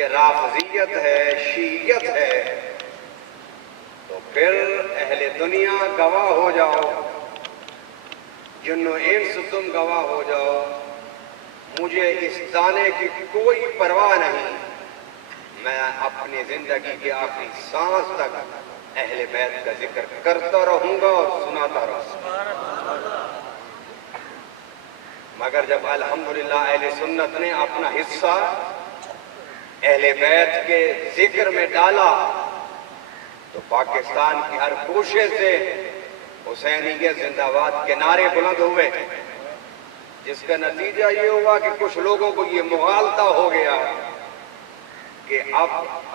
یہ رافضیت ہے، شیعیت ہے، تو پھر اہل دنیا گواہ ہو جاؤ، جن و انس تم گواہ ہو جاؤ، مجھے اس دانے کی کوئی پرواہ نہیں، میں اپنی زندگی کے آخری سانس تک اہل بیت کا ذکر کرتا رہوں گا اور سناتا رہوں گا۔ مگر جب الحمدللہ اہل سنت نے اپنا حصہ اہل بیت کے ذکر میں ڈالا تو پاکستان کی ہر گوشے سے حسینیت زندہ باد کے نعرے بلند ہوئے، جس کا نتیجہ یہ ہوا کہ کچھ لوگوں کو یہ مغالطہ ہو گیا کہ اب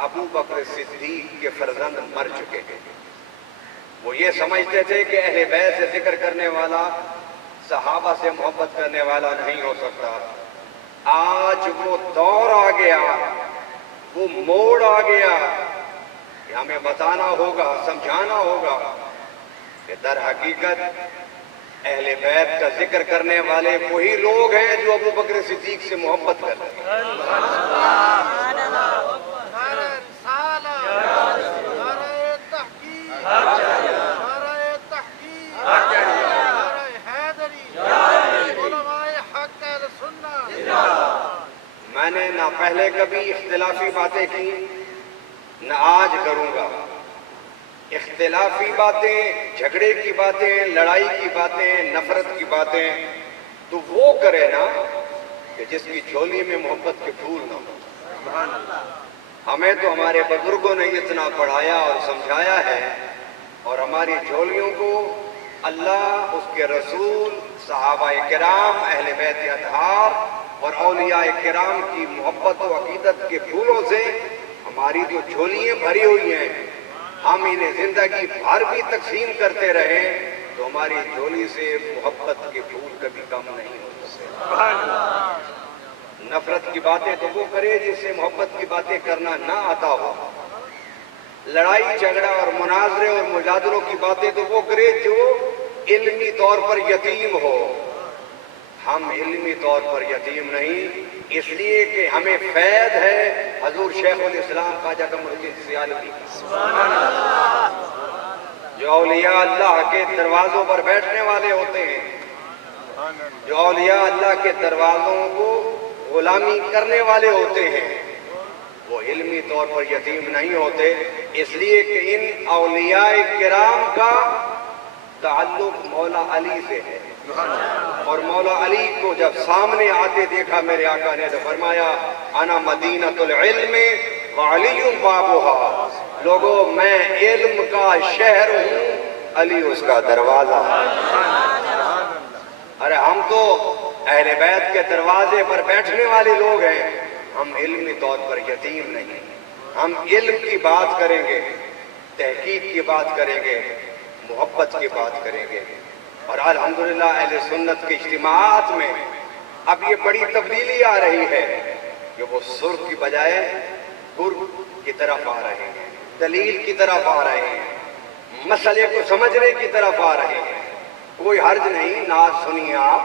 ابو بکر صدیق کے فرزند مر چکے ہیں۔ وہ یہ سمجھتے تھے کہ اہل بیت سے ذکر کرنے والا صحابہ سے محبت کرنے والا نہیں ہو سکتا۔ آج وہ دور آ گیا، وہ موڑ آ گیا کہ ہمیں بتانا ہوگا، سمجھانا ہوگا کہ در حقیقت اہل بیت کا ذکر کرنے والے وہی لوگ ہیں جو ابو بکر صدیق سے محبت کرتے ہیں۔ میں نے نہ پہلے کبھی اختلافی باتیں کی، نہ آج کروں گا۔ اختلافی باتیں، جھگڑے کی باتیں، لڑائی کی باتیں، نفرت کی باتیں تو وہ کرے نا کہ جس کی جھولی میں محبت کے پھول نہ ہو۔ ہمیں تو ہمارے بزرگوں نے اتنا پڑھایا اور سمجھایا ہے، اور ہماری جھولیوں کو اللہ، اس کے رسول، صحابہ کرام، اہل بیت اطہار اور اولیاء کرام کی محبت و عقیدت کے پھولوں سے ہماری جو جھولیاں بھری ہوئی ہیں، ہم انہیں زندگی بھر بھی تقسیم کرتے رہیں تو ہماری جھولی سے محبت کے پھول کبھی کم نہیں ہو سکتے۔ نفرت کی باتیں تو وہ کرے جس سے محبت کی باتیں کرنا نہ آتا ہو۔ لڑائی جھگڑا اور مناظرے اور مجادلوں کی باتیں تو وہ کرے جو علمی طور پر یتیم ہو۔ ہم علمی طور پر یتیم نہیں، اس لیے کہ ہمیں فیض ہے حضور شیخ الاسلام خواجہ قمر الدین سیالوی کا، جو اولیاء اللہ کے دروازوں پر بیٹھنے والے ہوتے ہیں، جو اولیاء اللہ کے دروازوں کو غلامی کرنے والے ہوتے ہیں، وہ علمی طور پر یتیم نہیں ہوتے، اس لیے کہ ان اولیاء کرام کا تعلق مولا علی سے ہے، اور مولا علی کو جب سامنے آتے دیکھا میرے آقا نے تو فرمایا انا مدینۃ العلم وعلی بابھا، لوگو میں علم کا شہر ہوں، علی اس کا دروازہ۔ ارے ہم تو اہل بیت کے دروازے پر بیٹھنے والے لوگ ہیں، ہم علمی طور پر یتیم نہیں۔ ہم علم کی بات کریں گے، تحقیق کی بات کریں گے، محبت کی بات کریں گے، اور الحمدللہ اہل سنت کے اجتماعات میں اب یہ بڑی تبدیلی آ رہی ہے کہ وہ سر کی بجائے گر کی طرف آ رہے ہیں، دلیل کی طرف آ رہے ہیں، مسئلے کو سمجھنے کی طرف آ رہے ہیں۔ کوئی حرج نہیں، نعت سنیے آپ،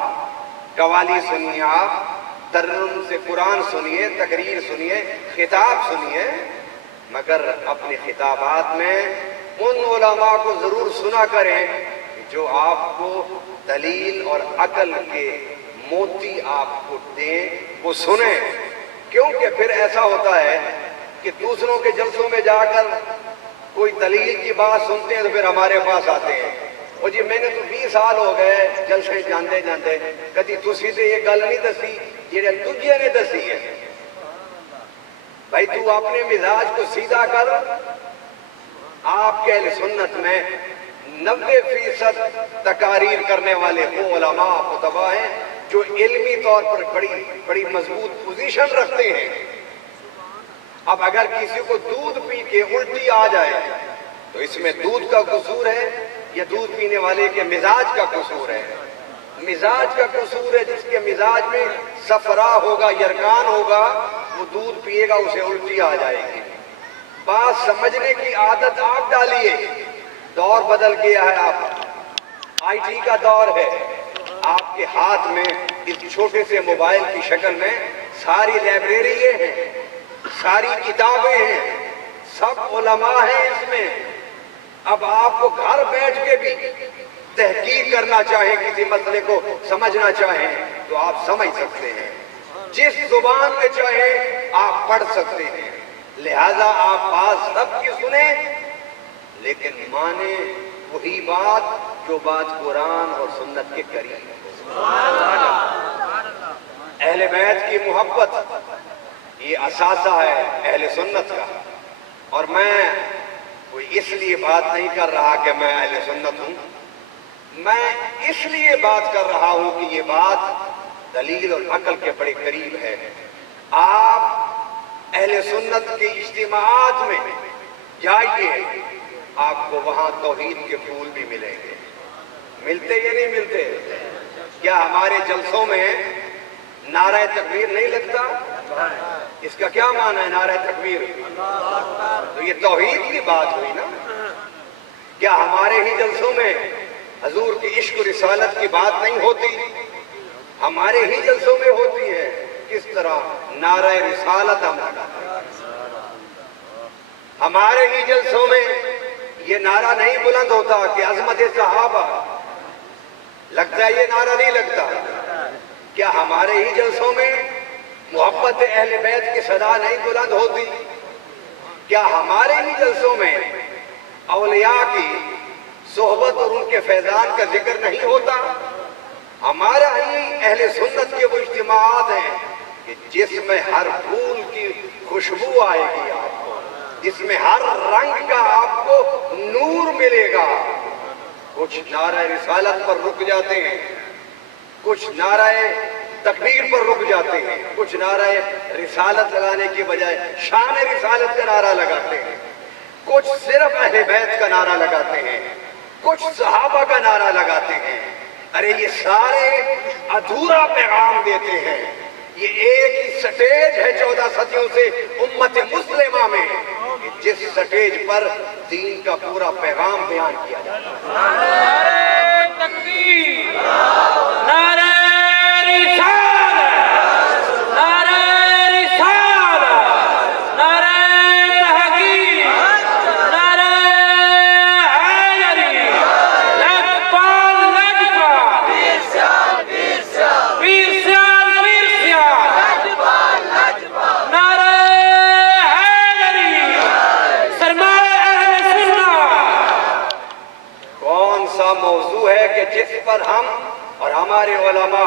قوالی سنیے آپ، ترنم سے قرآن سنیے، تقریر سنیے، خطاب سنیے، مگر اپنے خطابات میں ان علماء کو ضرور سنا کریں جو آپ کو دلیل اور عقل کے موتی آپ کو دیں، وہ سنیں۔ کیونکہ پھر ایسا ہوتا ہے کہ دوسروں کے جلسوں میں جا کر کوئی دلیل کی بات سنتے ہیں تو پھر ہمارے پاس آتے ہیں، اور جی میں نے تو 20 سال ہو گئے جلسے جاندے جاندے کدی تسی تے یہ گل نہیں دسی جیڑے دوجے نے دسی ہے۔ بھائی تو اپنے مزاج کو سیدھا کر۔ آپ کے اہل سنت میں 90% تقاریر کرنے والے وہ علماء خطبہ ہیں جو علمی طور پر بڑی مضبوط پوزیشن رکھتے ہیں۔ اب اگر کسی کو دودھ پی کے الٹی آ جائے تو اس میں دودھ کا قصور ہے یا دودھ پینے والے کے مزاج کا قصور ہے؟ مزاج کا قصور ہے۔ جس کے مزاج میں صفرا ہوگا، یرکان ہوگا، وہ دودھ پیے گا، اسے الٹی آ جائے گی۔ بات سمجھنے کی عادت آپ ڈالیے۔ دور بدل گیا ہے، آپ آئی ٹی کا دور ہے، آپ کے ہاتھ میں اس چھوٹے سے موبائل کی شکل میں ساری لائبریری ہیں، सारी किताबें हैं, सब उलमा हैं इसमें। अब आपको घर बैठ के भी तहकीक करना चाहे, किसी मसले को समझना चाहें तो आप समझ सकते हैं, जिस जुबान में चाहे आप पढ़ सकते हैं। लिहाजा आप बात सबकी सुने, लेकिन माने वही बात जो बात कुरान और सुन्नत के करीब है। अहले बैत की मोहब्बत ये असासा है अहले सुन्नत का। और मैं कोई इसलिए बात नहीं कर रहा कि मैं अहले सुन्नत हूं, मैं इसलिए बात कर रहा हूं कि ये बात दलील और अकल के बड़े करीब है। आप अहले सुन्नत के इज्तिमाआत में जाइए, आपको वहां तौहीद के फूल भी मिलेंगे। मिलते या नहीं मिलते? क्या हमारे जलसों में नारा तकबीर नहीं लगता? इसका क्या माना है नारा तकबीर? तो ये तौहीद की बात हुई ना। क्या हमारे ही जलसों में हजूर की इश्क और रिसालत की बात नहीं होती? हमारे ही जलसों में होती है। किस तरह नारा रिसालत हम लगाते हैं। हमारे ही जलसों में ये नारा नहीं बुलंद होता कि अज़मत सहाबा, लगता है ये नारा नहीं लगता। क्या हमारे ही जलसों में मोहब्बत अहले बैत की सदा नहीं बुलंद होती? क्या हमारे ही जलसों में औलिया की सोहबत और उनके फैजान का जिक्र नहीं होता? हमारा ही अहले सुन्नत के वो इज्तिमाआत हैं कि जिसमें हर फूल की खुशबू आएगी आपको, जिसमें हर रंग का आपको नूर मिलेगा। कुछ नारा रिसालत पर रुक जाते हैं, कुछ नाराए तकबीर पर रुक जाते हैं, कुछ नाराए रिसालत लगाने की बजाय शान रिसालत का नारा लगाते हैं, कुछ सिर्फ अहले बैत का नारा लगाते हैं, कुछ सहाबा का नारा लगाते हैं। अरे ये सारे अधूरा पैगाम देते हैं। ये एक ही स्टेज है 14 सदियों से उम्मत मुस्लिमा में, जिस स्टेज पर दीन का पूरा पैगाम बयान किया जाता है। नारे तकबीर, नारे रिसालत, नारे रिसालत, नारे तहकीक, नारे हैदरी, लजपाल लजपाल, पीर सियाल पीर सियाल, पीर सियाल पीर सियाल, लजपाल लजपाल, नारे हैदरी, सरमाए अहले सुन्नत। कौन सा मौजू है कि जिस पर हम और हमारे उलमा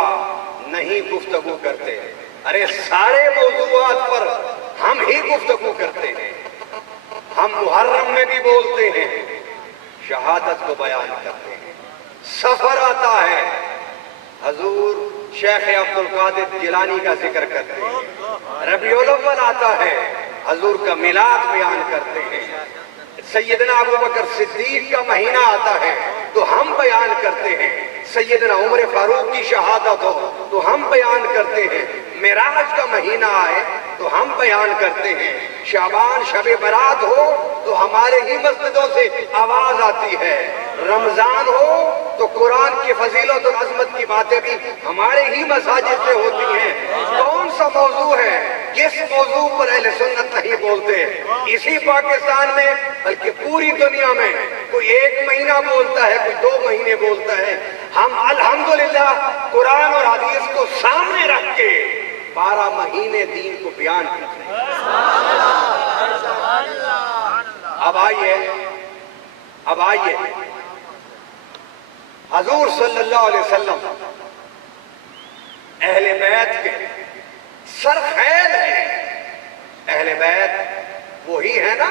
नहीं गुफ्तगू करते? अरे सारे मौजूआत पर हम ही गुफ्तगू करते हैं। हम मुहर्रम में भी बोलते हैं, शहादत को बयान करते हैं। सफर आता है, हजूर शेख अब्दुल कादिर जिलानी का जिक्र करते हैं। रबीउल अव्वल आता है, हजूर का मिलाद बयान करते हैं। सैयदना अबू बकर सिद्दीक का महीना आता है तो हम बयान करते हैं। सैयदना उमर फारूक की शहादत हो तो हम बयान करते हैं। मेराज का महीना आए तो हम बयान करते हैं। शाबान शबे बरात हो तो हमारे ही मस्जिदों से आवाज आती है। रमजान हो तो कुरान की फजीलत और अजमत की बातें भी हमारे ही मसाजिद से होती हैं। कौन सा मौजू है किस मौजू पर अहले सुन्नत नहीं बोलते? इसी पाकिस्तान में बल्कि पूरी दुनिया में कोई 1 महीना बोलता है, कोई 2 महीने बोलता है। हम अल्हम्दुलिल्लाह कुरान और हदीस को सामने रख के 12 महीने दीन को बयान करते हैं। अब आइए हजूर सल्लल्लाहु अलैहि वसल्लम अहले बैत के सरखैल है। अहले बैत वही है ना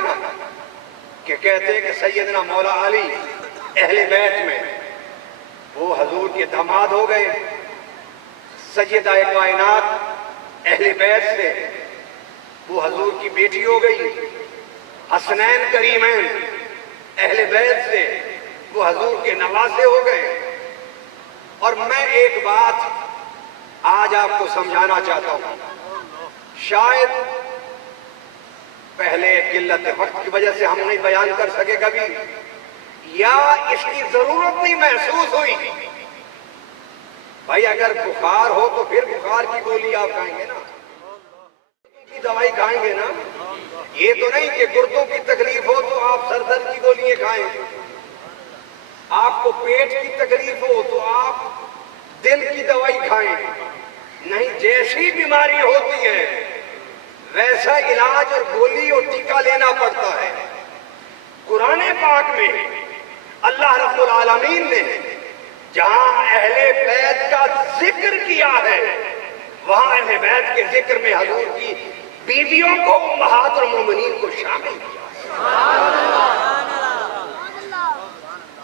कि कहते हैं कि सैयदना मौला अली अहले बैत में वो हजूर के दामाद हो गए। सैयदा कायनात अहले बैत से वो हजूर की बेटी हो गई। हसनैन करीमैन अहले बैत से वो हजूर के नवासे हो गए। और मैं एक बात आज आपको समझाना चाहता हूं। शायद पहले किल्लत वक्त की वजह से हम नहीं बयान कर सके कभी, या इसकी जरूरत नहीं महसूस हुई। भाई अगर बुखार हो तो फिर बुखार की गोली आप खाएंगे ना। दवाई खाएंगे ना, ये तो नहीं कि गुर्दों की तकलीफ हो तो आप सर दर्द की गोलियां खाएं, आपको पेट की तकलीफ हो तो आप दिल की दवाई खाएं। नहीं, जैसी बीमारी होती है वैसा इलाज और गोली और टीका लेना पड़ता है। कुरान पाक में अल्लाह रब्बुल आलमीन ने जहां अहले बैत का जिक्र किया है, वहां अहले बैत के जिक्र में हजूर की बीवियों को, उम्महातुल मोमिनीन को शामिल किया।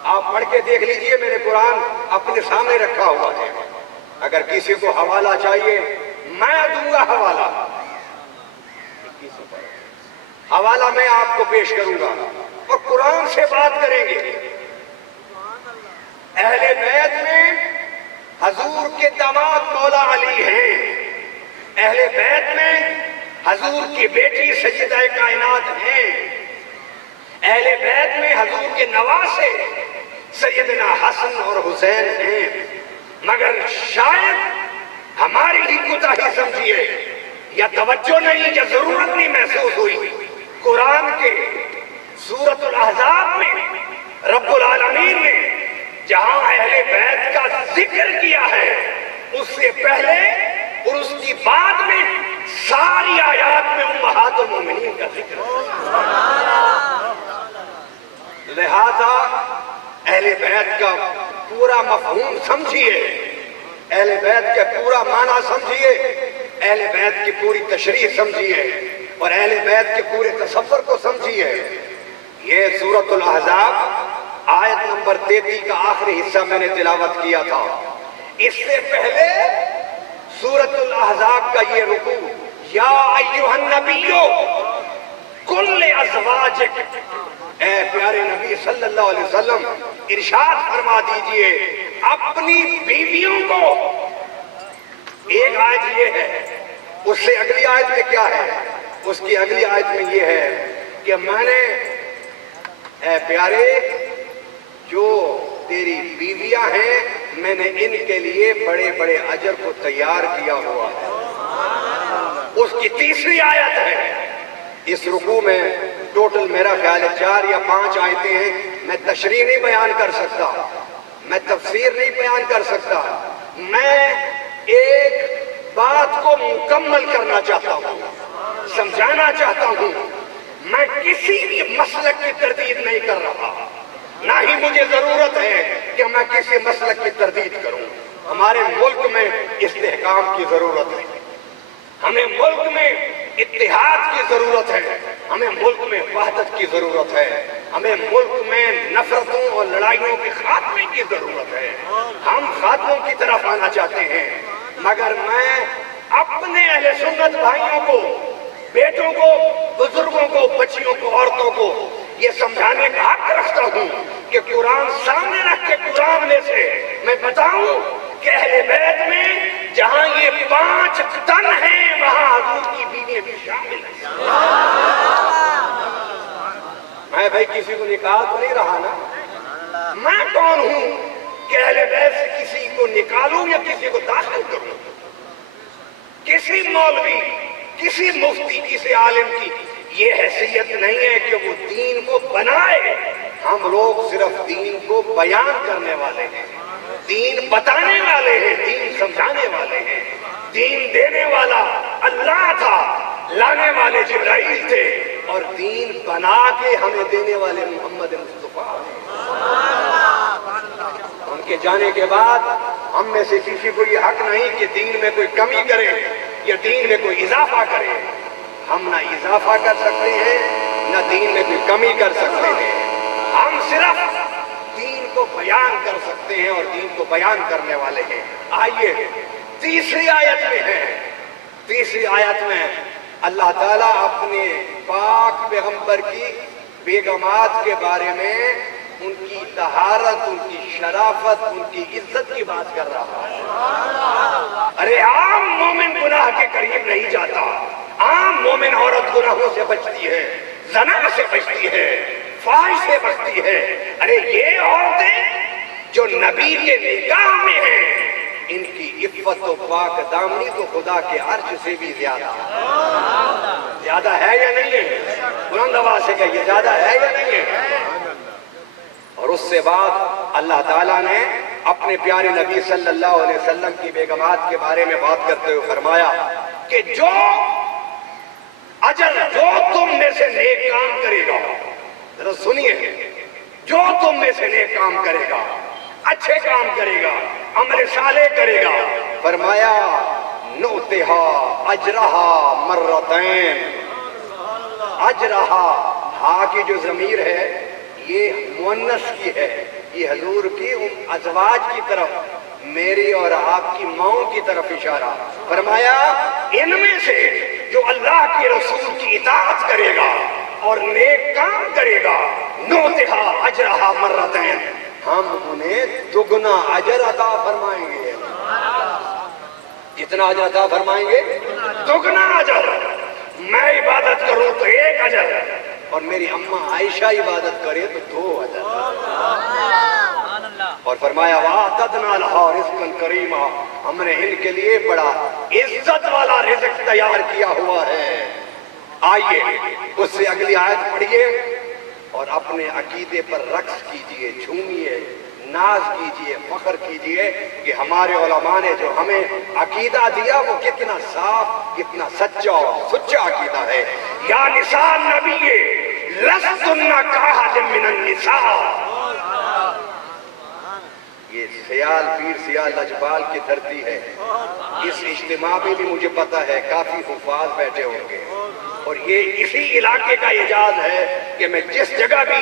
आप पढ़ के देख लीजिए, मैंने कुरान अपने सामने रखा हुआ है। अगर किसी को हवाला चाहिए मैं दूंगा, हवाला मैं आपको पेश करूंगा और कुरान से बात करेंगे। अहले बैत में हजूर के दामाद मौला अली हैं, अहले बैत में हजूर की बेटी सज्जिदा कायनात हैं, अहले बैत में हजूर के नवासे सैयदना हसन और हुसैन हैं। मगर शायद हमारी ही कोताही समझिए या तवज्जो नहीं या जरूरत नहीं महसूस हुई, कुरान के सूरतुल अहज़ाब में रब्बुल आलमीन ने जहां अहले बैत का जिक्र किया है, उससे पहले और उसकी बाद में सारी आयात में उम्महातुल मोमिनीन का जिक्र है। लिहाजा अहले बैत का पूरा मफहूम समझिए, अहले बैत का पूरा माना समझिए, अहले बैत की पूरी तशरीह समझिए और अहले बैत के पूरे तसव्वुर को समझिए। ये सूरतुल अहज़ाब आयत नंबर 33 का आखिरी हिस्सा मैंने तिलावत किया था। इससे पहले सूरतुल अहज़ाब का ये रुकू, या अय्युहन नबियो कुल अज़वाजिक, ए प्यारे नबी सल्लल्लाहु अलैहि वसल्लम इरशाद फरमा दीजिए अपनी बीवियों को। एक आयत ये है, उससे अगली आयत में क्या है, उसकी अगली आयत में ये है कि मैंने ए प्यारे जो तेरी बीवियां हैं मैंने इनके लिए बड़े बड़े अजर को तैयार किया हुआ है। उसकी तीसरी आयत है। इस रुकू में टोटल मेरा ख्याल है 4 या 5 आयतें हैं। मैं तशरीह नहीं बयान कर सकता, मैं तफसीर नहीं बयान कर सकता, मैं एक बात को मुकम्मल करना चाहता हूँ, समझाना चाहता हूँ। मैं किसी भी मसलक की तरदीद नहीं कर रहा, ना ही मुझे जरूरत है कि मैं किसी मसलक की तरदीद करूं। हमारे मुल्क में इस्तेहकाम की जरूरत है, हमें मुल्क में इत्तेहाद की जरूरत है, हमें मुल्क में वहदत की जरूरत है, हमें मुल्क में नफरतों और लड़ाइयों के खात्मे की जरूरत है। हम खात्मों की तरफ आना चाहते हैं, मगर मैं अपने अहले सुन्नत भाइयों को, बेटों को, बुजुर्गों को, बच्चियों को, औरतों को ये समझाने का हक रखता हूँ कि कुरान सामने रख के कुरान में से मैं बताऊं कि अहले बैत में जहां ये 5 तन हैं वहां हजूर की बीवियां भी शामिल हैं। मैं भाई किसी को निकाल तो नहीं रहा ना, मैं कौन हूं कि अहले बैत से किसी को निकालूं या किसी को दाखिल करूं। किसी मौलवी, किसी मुफ्ती, किसी आलिम की ये हैसियत नहीं है कि वो दीन को बनाए। हम लोग सिर्फ दीन को बयान करने वाले हैं, दीन बताने वाले हैं, दीन समझाने वाले हैं। दीन देने वाला अल्लाह था, लाने वाले जिब्राइल थे और दीन बना के हमें देने वाले मोहम्मद मुस्तफा। उनके जाने के बाद हम में से किसी को ये हक नहीं कि दीन में कोई कमी करे या दीन में कोई इजाफा करे। हम ना इजाफा कर सकते हैं, ना दीन में कोई कमी कर सकते हैं। हम सिर्फ दीन को बयान कर सकते हैं और दीन को बयान करने वाले हैं। आइए तीसरी आयत में है, तीसरी आयत में अल्लाह ताला अपने पाक पैगंबर की बेगमात के बारे में, उनकी तहारत, उनकी शराफत, उनकी इज्जत की बात कर रहा है। अरे आम मोमिन गुनाह के करीब नहीं जाता, आम मोमिन औरत गुनाहों से बचती है, ज़ना से बचती है, फाहिश से बचती है। अरे ये औरतें जो नबी के निगाह में हैं, इनकी इफ़्फ़त व पाक दामनी तो खुदा के अर्श से भी ज्यादा। زیادہ ہے یا نہیں ہے؟ بلند آواز سے کہیے زیادہ ہے یا نہیں ہے؟ اور اس سے بعد اللہ تعالیٰ نے اپنے پیارے نبی صلی اللہ علیہ وسلم کی بیگمات کے بارے میں بات کرتے ہوئے فرمایا کہ جو تم میں سے نیک کام کرے گا، ذرا سنیے، جو تم میں سے نیک کام کرے گا، اچھے کام کرے گا، عمل صالح کرے گا، فرمایا نؤتہا اجرہا مرتین. اجرہا، ہاں کی جو ضمیر ہے یہ مؤنث کی ہے، یہ حضور کی ازواج کی طرف، میری اور آپ کی ماؤں کی طرف اشارہ. فرمایا ان میں سے جو اللہ کے رسول کی اطاعت کرے گا اور نیک کام کرے گا، نؤتہا اجرہا مرتین، ہم انہیں دگنا اجر عطا فرمائیں گے. جتنا اجر عطا فرمائیں گے دگنا اجر. میں عبادت کروں تو 1 اجر، اور میری اماں عائشہ عبادت کرے تو 2 اجر. اور فرمایا وَأَعْتَدْنَا لَهَا رِزْقًا كَرِيمًا، ہم نے ان کے لیے بڑا عزت والا رزق تیار کیا ہوا ہے. آئیے اس سے اگلی آیت پڑھیے اور اپنے عقیدے پر رقص کیجئے، جھومیے، ناز کیجئے، فخر کیجئے کہ ہمارے علماء نے جو ہمیں عقیدہ دیا وہ کتنا صاف، کتنا سچا اور سچا عقیدہ ہے. یا نساء النبی لستن کاحد من النساء. یہ سیال پیر سیال لجبال کی دھرتی ہے. اس اجتماع میں بھی مجھے پتا ہے کافی حفاظ بیٹھے ہوں گے، اور یہ اسی علاقے کا اعجاز ہے کہ میں جس جگہ بھی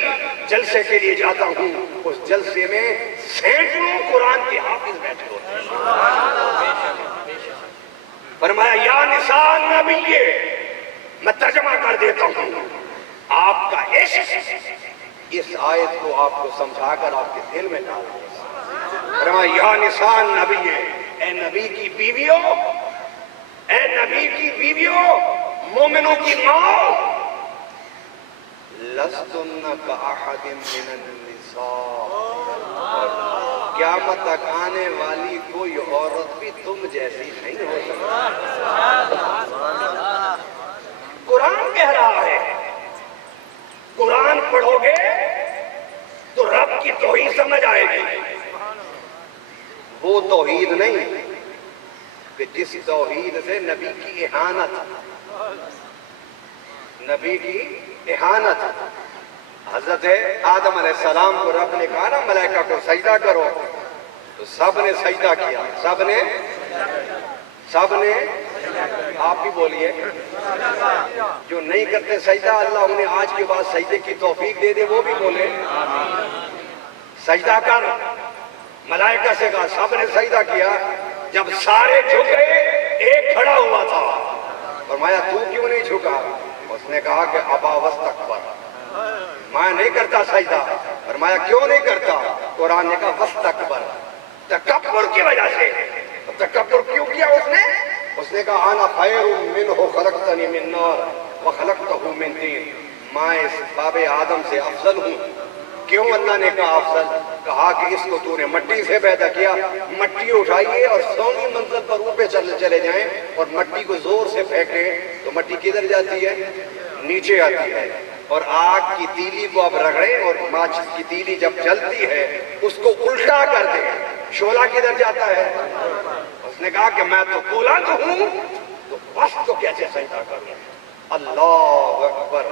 جلسے کے لیے جاتا ہوں اس جلسے میں سینکڑوں قرآن کے حافظ بیٹھے ہوتے ہیں. فرمایا یا نساء النبی، میں ترجمہ کر دیتا ہوں، آپ کا عشق اس آیت کو آپ کو سمجھا کر آپ کے دل میں ڈال دے. فرمایا یا نساء النبی، اے نبی کی بیویوں، اے نبی کی بیویوں، مومنوں کی ماں، لستن کاحد من النساء، قیامت تک آنے والی کوئی عورت بھی تم جیسی نہیں ہو سکتی. قرآن کہہ رہا ہے، قرآن پڑھو گے تو رب کی توحید سمجھ آئے گی. وہ توحید نہیں کہ جس توحید سے نبی کی اہانت، نبی کی اہانت. حضرت آدم علیہ السلام کو رب نے کہا نا ملائکہ کو سجدہ کرو، تو سب نے سجدہ کیا. سب نے آپ بھی بولیے. جو نہیں کرتے سجدہ اللہ انہیں آج کے بعد سجدے کی توفیق دے دے، وہ بھی بولے سجدہ کر. ملائکہ سے کہا، سب نے سجدہ کیا. جب سارے جھک گئے ایک کھڑا ہوا تھا. فرمایا تو کیوں نہیں جھکا؟ اس نے کہا کہ ابا واستکبر، میں نہیں کرتا سجدہ. فرمایا کیوں نہیں کرتا؟ قرآن نے کہا واستکبر، تکبر کی وجہ سے. تکبر کیوں کیا اس نے کہا انا خیر منہ خلقتنی من نار وخلقتہ من طین، میں اس باب آدم سے افضل ہوں. کیوں اللہ نے کہا افضل؟ کہا کہ اس کو تو نے مٹی سے پیدا کیا. مٹی اٹھائیے اور 100ویں منزل پر اوپر چلے جائیں اور مٹی کو زور سے پھینکیں تو مٹی کدھر جاتی ہے؟ نیچے آتی ہے. اور آگ کی تیلی کو اب رگڑیں اور ماچس کی تیلی جب جلتی ہے اس کو الٹا کر دیں، شعلہ کدھر جاتا ہے؟ اس نے کہا کہ میں تو بلند ہوں تو بس تو کیسے سجدہ کروں؟ اللہ اکبر.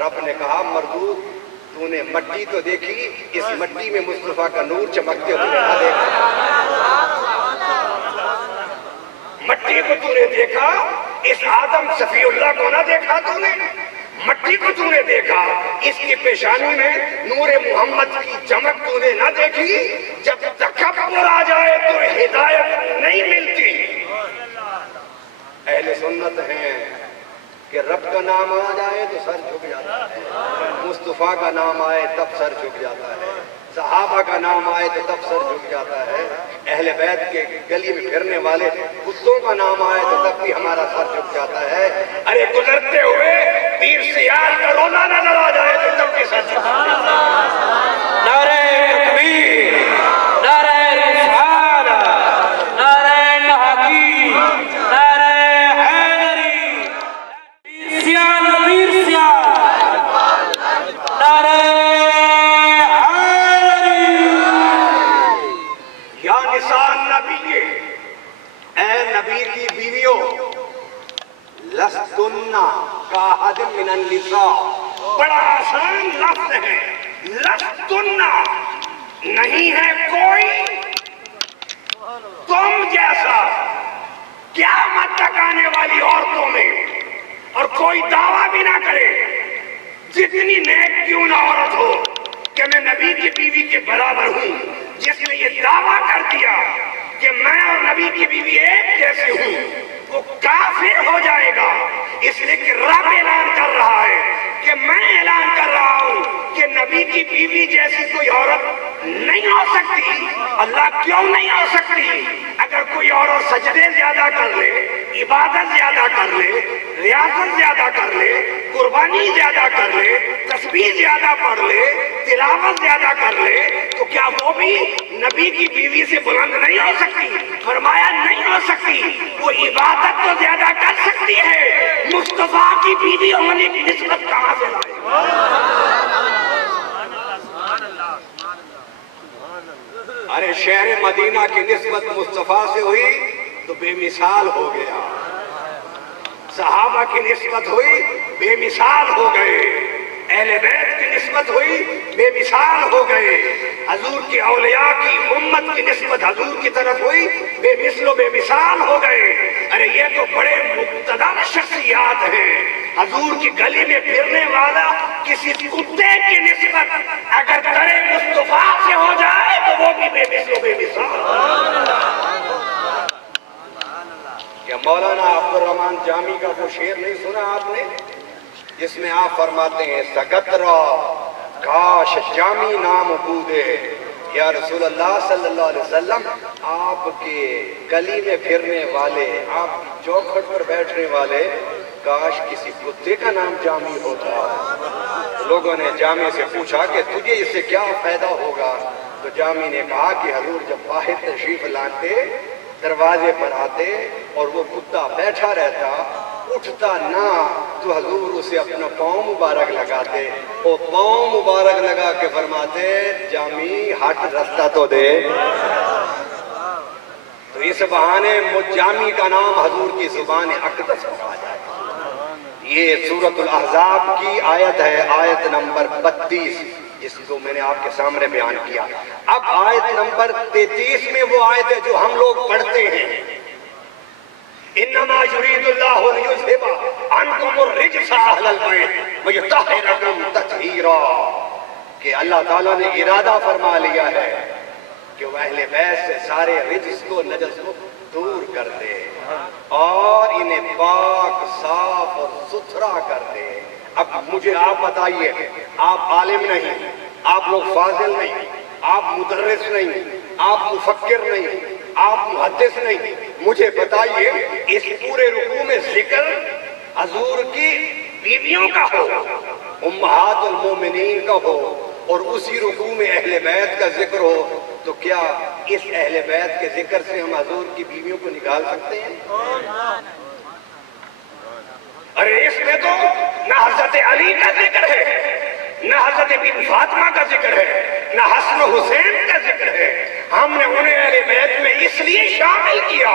رب نے کہا مردود تو نے مٹی تو دیکھی، اس مٹی میں مصطفیٰ کا نور چمکتے ہوئے نہ دیکھا. مٹی کو تو نے دیکھا، اس آدم صفی اللہ کو نہ دیکھا. تو نے مٹی کو تو نے دیکھا، اس کی پیشانی میں نور محمد کی چمک تو نے نہ دیکھی. جب تکبر آ جائے تو ہدایت نہیں ملتی. اہل سنت ہیں کہ رب کا نام آ جائے تو سر جھک جاتا ہے، مصطفیٰ کا نام آئے تب سر جھک جاتا ہے، صحابہ کا نام آئے تو تب سر جھک جاتا ہے، اہل بیت کے گلی میں پھرنے والے کتوں کا نام آئے تو تب بھی ہمارا سر جھک جاتا ہے. ارے گزرتے ہوئے پیر سیال کا رونا نظر آ جائے تو تب بھی سر جھک جاتا ہے. نعرہ تکبیر، نعرہ رسالت، نعرہ تحقیق، نعرہ حیدری. लस्तुन्ना काहदिम मिनन निसा, बड़ा आसान लफ्ज है। लस्तुन्ना, नहीं है कोई तुम जैसा क़यामत तक आने वाली औरतों में, और कोई दावा भी ना करे, जितनी नेक क्यों ना औरत हो, कि मैं नबी की बीवी के बराबर हूं, जिसने ये दावा कर दिया कि मैं और नबी की बीवी एक जैसे हूं, वो काफिर हो जाएगा। इसलिए कि रब ऐलान कर रहा है कि मैं ऐलान कर रहा हूं कि नबी की बीवी जैसी कोई औरत नहीं हो सकती। अल्लाह क्यों नहीं हो सकती? अगर कोई औरत सजदे ज्यादा कर ले, इबादत ज्यादा कर ले, रियाजत ज्यादा कर ले, कुर्बानी ज्यादा कर ले, तस्बीह ज्यादा पढ़ ले, तिलावत ज्यादा कर ले, तो क्या वो भी नबी की बीवी से बुलंद नहीं हो सकती? फरमाया नहीं हो सकती। वो इबादत तो ज्यादा कर सकती है, मुस्तफा की बीवी होने की निस्बत कहां से लाए? अरे शहर मदीना की निस्बत मुस्तफा से हुई तो बेमिसाल हो गया, सहाबा की निस्बत हुई बेमिसाल हो गए, अहले बैत की निस्बत हुई बेमिसाल हो गए, हजूर की औलिया की उम्मत की निस्बत हजूर की तरफ हुई बेमिसलो बेमिसाल हो गए। अरे ये तो बड़े मुक्तदर शख्सियात हैं। हजूर की गली में फिरने वाला किसी कुत्ते की निस्बत अगर करे मुस्तफा से हो जाए तो वो भी बेमिसलो बेमिसाल। क्या मौलाना अब्दुल रहमान जामी का वो शेर नहीं सुना आपने, जिसमें आप फरमाते हैं सकतरा काश जामी नाम बूदे, या रसूल अल्लाह सल्लल्लाहु अलैहि वसल्लम आपके गली में फिरने वाले, आप चौखट पर बैठने वाले, काश किसी कुत्ते का नाम जामी होता। लोगों ने जामी से पूछा कि तुझे इससे क्या फायदा होगा, तो जामी ने कहा कि हजूर जब बाहर तशरीफ लाते, दरवाजे पर आते और वो कुत्ता बैठा रहता, उठता ना, तो हजूर उसे अपना पाँव मुबारक लगाते, और पाँव मुबारक लगा के फरमाते जामी हट रास्ता तो दे। तो इस बहाने जामी का नाम हजूर की जुबान अक़दस पर आ जाता। ये सूरतुल अहज़ाब की आयत है, आयत नंबर 32, जिसको मैंने आपके सामने बयान किया। अब आयत नंबर 33 में वो आयत है जो हम लोग पढ़ते हैं, इन्नमा युरीदुल्लाहु लियुज़हिबा अन्कुमुर रिज्सा अहलल बैत व युतहिरकुम तत्हीरा, कि अल्लाह ताला ने इरादा फरमा लिया है कि वह अहले बैत से सारे रिज्स को, नजस को दूर कर दे और इन्हें पाक साफ और सुथरा कर दे। अब मुझे आप बताइए, आप आलिम नहीं, आप लोग फाजिल नहीं, आप मुदर्रिस नहीं, आप मुफक्किर नहीं, आप मुहद्दिस नहीं, मुझे बताइए इस पूरे रुकू में जिक्र हजूर की बीवियों का हो, उम्महातुल मोमिनीन का हो, और उसी रुकू में अहले बैत का जिक्र हो, तो क्या इस अहले बैत के जिक्र से हम हजूर की बीवियों को निकाल सकते हैं? अरे इसमें तो न हजरत अली का जिक्र है, न हजरत बीबी फातिमा का जिक्र है, न हसन हुसैन का जिक्र है। हमने उन्हें अहले बैत में इसलिए शामिल किया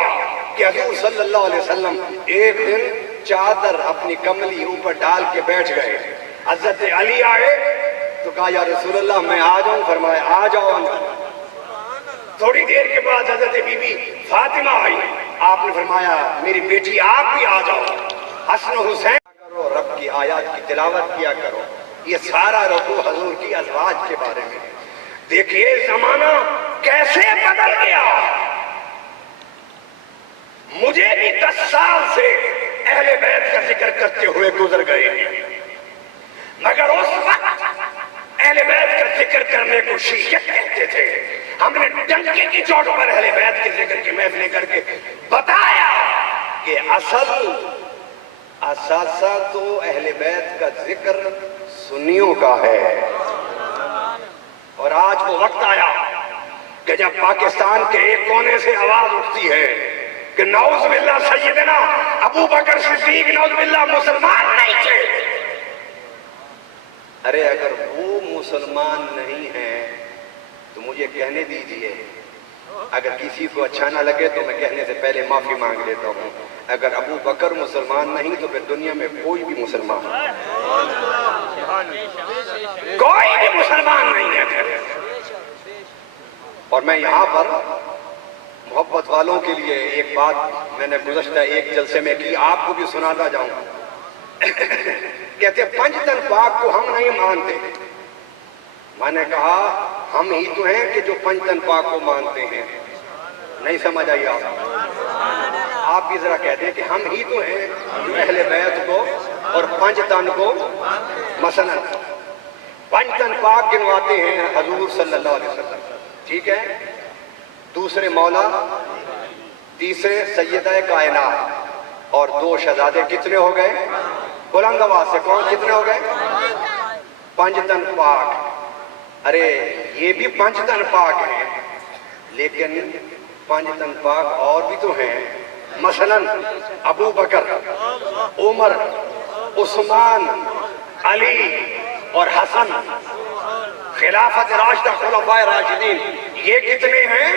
कि हजूर सल्लल्लाहु अलैहि वसल्लम एक दिन चादर अपनी कमली ऊपर डाल के बैठ गए। हजरत अली आए तो कहा या रसूलल्लाह मैं आ जाऊं? फरमाया आ जाओ अंदर। थोड़ी देर के बाद हजरत बीबी फातिमा आई, आपने फरमाया मेरी बेटी आप भी आ जाओ, हसन हुसैन करो, रब की आयत की तिलावत किया करो। ये सारा रुकू हजूर की अज़वाज के बारे में। देखिए जमाना कैसे बदल गया। मुझे भी 10 साल से अहले बैत का जिक्र करते हुए गुजर गए, मगर उस वक्त अहले बैत का जिक्र करने को शिय्यत कहते थे। हमने डंके की चोट पर अहले बैत के जिक्र की महफिलें करके बताया कि असल असासा तो अहले बैत का जिक्र सुन्नियों का है। और आज वो वक्त आया कि जब पाकिस्तान के एक कोने से आवाज उठती है कि नौज बिल्ला सैयदना अबू बकर सिद्दीक नौज बिल्ला मुसलमान नहीं थे। अरे अगर वो मुसलमान नहीं है तो मुझे कहने दीजिए اگر کسی کو اچھا نہ لگے تو میں کہنے سے پہلے معافی مانگ لیتا ہوں، اگر ابو بکر مسلمان نہیں تو پھر دنیا میں کوئی بھی مسلمان نہیں ہے۔ اور میں یہاں پر محبت والوں کے لیے ایک بات میں نے گزشتہ ایک جلسے میں کی، آپ کو بھی سناتا جاؤں۔ کہتے پنج تن پاک کو ہم نہیں مانتے۔ میں نے کہا ہم ہی تو ہیں کہ جو پنج تن پاک کو مانتے ہیں۔ نہیں سمجھ آئی آپ بھی ذرا کہتے ہیں کہ ہم ہی تو ہیں جو اہل بیت کو اور پنج تن کو، مثلا پنج تن پاک گنواتے ہیں حضور صلی اللہ علیہ وسلم، ٹھیک ہے، دوسرے مولا، تیسرے سیدہ کائنات، اور دو شہزادے کتنے ہو گئے؟ بلند آواز سے کون کتنے ہو گئے؟ پنج تن پاک۔ ارے یہ بھی پنج تن پاک ہیں، لیکن پنج تن پاک اور بھی تو ہیں، مثلا ابو بکر، عمر، عثمان، علی اور حسن، خلافت راشدہ، خلفائے راشدین، یہ کتنے ہیں؟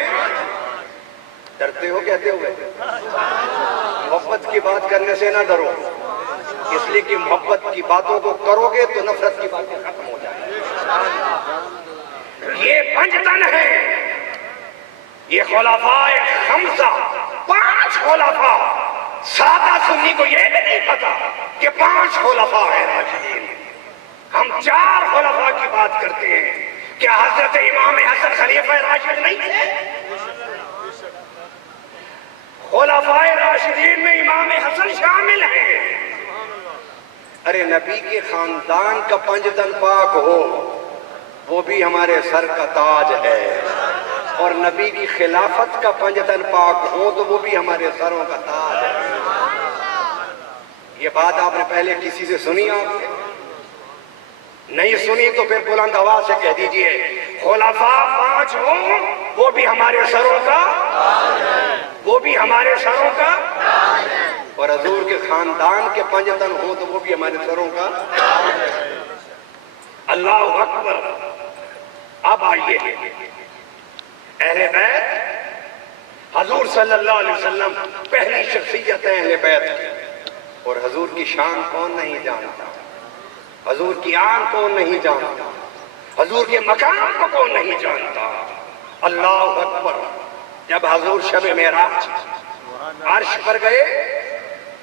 ڈرتے ہو کہتے ہوئے؟ محبت کی بات کرنے سے نہ ڈرو، اس لیے کہ محبت کی باتوں کو کرو گے تو نفرت کی باتیں ختم ہو جائیں۔ یہ پنج تن ہیں، یہ خلفاء خمسہ، پانچ خلفاء۔ سادہ سنی کو یہ بھی نہیں پتا کہ پانچ خلفاء ہیں راشدین۔ ہم چار خلفاء کی بات کرتے ہیں، کیا حضرت امام حسن خلیفہ راشد نہیں تھے؟ خلفاء راشدین میں امام حسن شامل ہیں۔ ارے نبی کے خاندان کا پنج تن پاک ہو وہ بھی ہمارے سر کا تاج ہے، اور نبی کی خلافت کا پنج تن پاک ہو تو وہ بھی ہمارے سروں کا تاج ہے۔ یہ بات آپ نے پہلے کسی سے سنی؟ آپ نہیں سنی تو پھر بلند آواز سے کہہ دیجئے، خلفاء پانچ ہوں وہ بھی ہمارے سروں کا، وہ بھی ہمارے سروں کا، اور حضور کے خاندان کے پنج تن ہوں تو وہ بھی ہمارے سروں کا۔ اللہ اکبر۔ اب آئیے اہل بیت، حضور صلی اللہ علیہ وسلم پہلی شخصیت ہے اہل بیت کی، اور حضور کی شان کون نہیں جانتا، حضور کی آن کون نہیں جانتا، حضور کے مقام کو کون نہیں جانتا۔ اللہ اکبر۔ جب حضور شب معراج عرش پر گئے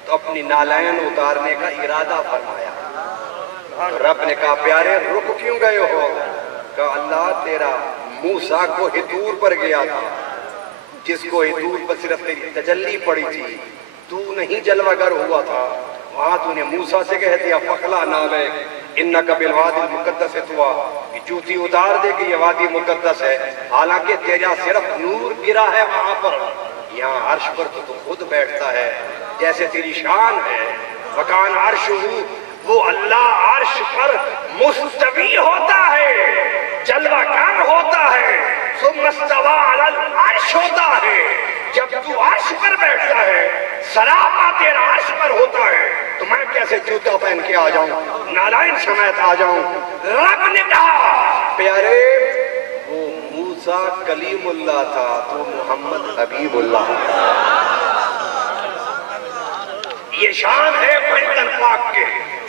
تو اپنی نالین اتارنے کا ارادہ فرمایا، رب نے کہا پیارے رک کیوں گئے ہو؟ کہا اللہ تیرا موسیٰ کو ہتور پر گیا تھا، جس کو ہتور پر صرف تیری تجلی پڑی تھی، تو نہیں جلوہ گر ہوا تھا، وہاں تو نے موسیٰ سے کہہ دیا فخلا نالے انکا بالوادی المقدس ہوا، یہ جوتی اتار دے کہ یہ وادی مقدس ہے، حالانکہ تیرا صرف نور گرا ہے وہاں پر، یہاں عرش پر تو خود بیٹھتا ہے، جیسے تیری شان ہے۔ وکان عرشہ، وہ اللہ عرش پر مستوی ہوتا ہے، جلوہ گر ہوتا ہے، ثم استوى علی العرش ہوتا ہے۔ جب تو عرش پر بیٹھتا ہے، سراپا تیرا عرش پر ہوتا ہے، تو میں کیسے جوتا پہن کے آ جاؤں، نالائن سمیت آ جاؤں؟ رب نے کہا پیارے وہ موسیٰ کلیم اللہ تھا تو محمد حبیب اللہ۔ یہ شان ہے پنج تن پاک کے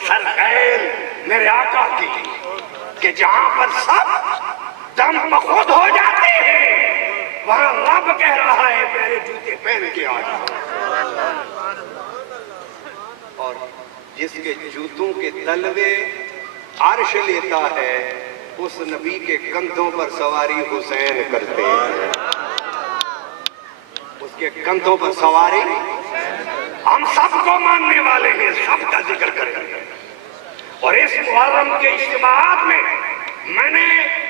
سرخیل میرے آقا کی، کہ جہاں پر سب دم بخود ہو جاتے ہیں وہاں رب کہہ رہا ہے میرے جوتے پہن کے آ جاؤ۔ اور جس کے جوتوں کے تلوے عرش لیتا ہے اس نبی کے کندھوں پر سواری حسین کرتے ہیں، اس کے کندھوں پر سواری۔ ہم سب کو ماننے والے ہیں، سب کا ذکر کریں گے، اور اس محرم کے اجتماعات میں میں نے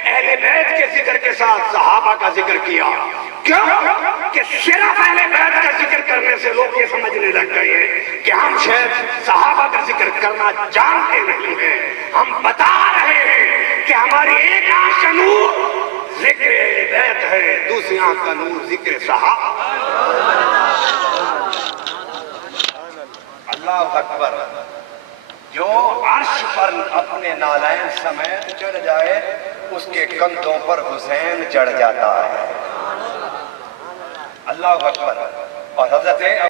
اہل بیت کے ذکر کے ساتھ صحابہ کا ذکر کیا۔ کیوں کہ صرف اہل بیت کا ذکر کرنے سے لوگ یہ سمجھنے لگ گئے ہیں کہ ہم شاید صحابہ کا ذکر کرنا جانتے نہیں ہیں۔ ہم بتا رہے ہیں کہ ہماری ایک آنکھ کا نور ذکر اہل بیت ہے، دوسری آنکھ کا نور ذکر صحابہ۔ اللہ اکبر۔ جو عرش پر اپنے نالین سمیت چڑھ جائے اس کے کندھوں پر حسین چڑھ جاتا ہے۔ अल्लाह अकबर। और हजरत